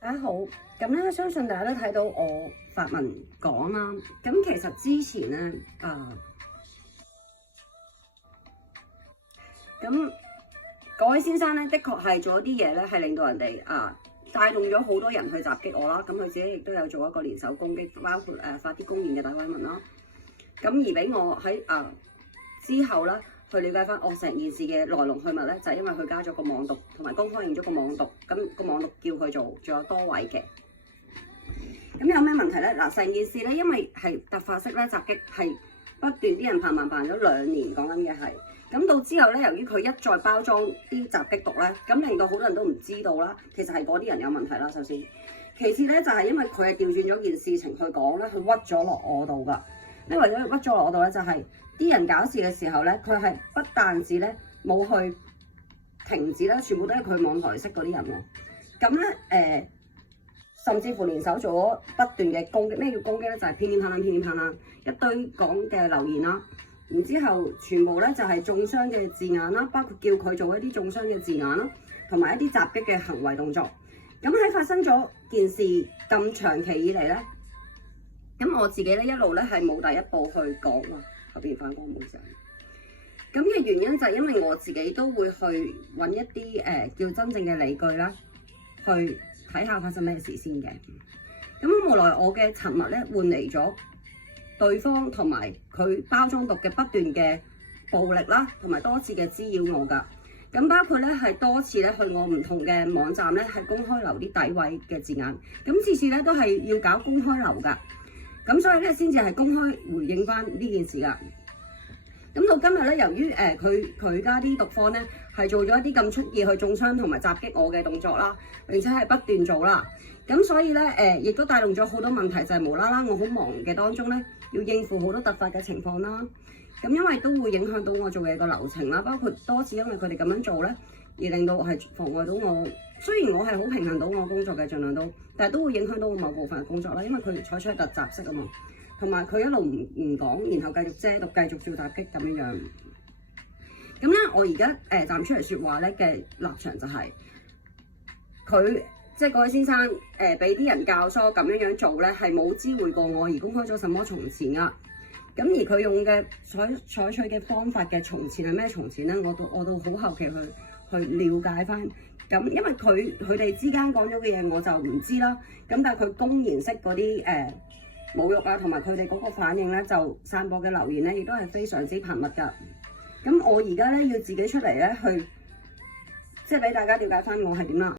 大家好，咁咧相信大家都睇到我發文講啦。咁其實之前咧咁嗰位先生咧，的確係做一啲嘢咧，係令到人哋帶動咗好多人去襲擊我啦。咁佢自己亦都有做一個連手攻擊，包括發啲公然嘅詆毀文啦。咁而俾我喺之後咧，去了解翻我成件事嘅來龍去脈咧，就係因為佢加咗個網毒，同埋公開認咗個網毒。咁個網毒叫佢做，仲有多位嘅。咁有咩問題咧？嗱，成件事咧，因為係突發式咧襲擊，係不斷啲人辦咗2年，講緊嘅係。咁到之後咧，由於佢一再包裝啲襲擊毒咧，咁令到好多人都唔知道啦。其實係嗰啲人有問題啦，首先。其次咧，就係因為佢係調轉咗件事情去講咧，佢屈咗落我度㗎。咩為咗屈咗落我度咧？就係啲人搞事嘅時候咧，佢係不但止咧冇去停止咧，全部都係佢網台識嗰啲人喎。咁咧甚至乎連手做咗不斷嘅攻擊。咩叫攻擊咧？就係偏偏袒啦，一堆講嘅留言啦，然之後全部咧就係中傷嘅字眼啦，包括叫佢做一啲中傷嘅字眼啦，同埋一啲襲擊嘅行為動作。咁喺發生咗件事咁長期以嚟咧，咁我自己咧一路咧係冇第一步去講啊，後邊反光冇聲。咁嘅原因就係因為我自己都會去揾一啲叫真正嘅理據啦，去睇下發生咩事先嘅。咁無奈我嘅沉默咧換嚟咗對方同埋佢包裝毒嘅不斷嘅暴力啦，同埋多次嘅滋擾我㗎。咁包括咧係多次咧去我唔同嘅網站咧係公開留啲詆毀嘅字眼。咁次次咧都係要搞公開留㗎。咁所以咧先至係公開回應翻呢件事㗎。咁到今日咧，由於佢家啲毒方咧係做咗一啲咁出意去中傷同埋襲擊我嘅動作啦，並且係不斷做啦。咁所以咧亦都帶動咗好多問題，就係無啦啦我好忙嘅當中咧，要應付好多突發嘅情況啦。咁因為都會影響到我做嘢個流程啦，包括多次因為佢哋咁樣做咧，而令到係妨礙到我。雖然我係好平衡到我工作嘅，盡量都，但係都會影響到我某部分嘅工作啦。因為佢採取突襲式啊嘛，同埋佢一路唔講，然後繼續遮毒，繼續照襲擊咁樣。咁咧，我而家站出嚟説話咧嘅立場就係佢即係嗰位先生俾啲人教唆咁樣做咧，係冇知會過我而公開咗什麼從前啊。咁而佢用嘅採取嘅方法嘅從前係咩從前咧？我到好後期去了解翻。咁因為佢哋之間講咗嘅嘢我就唔知啦。咁但係佢公然式嗰啲侮辱啊，同埋佢哋嗰個反應咧，就散播嘅留言咧，亦都係非常之頻密㗎。咁我而家咧要自己出嚟咧去，即係俾大家了解翻我係點啦。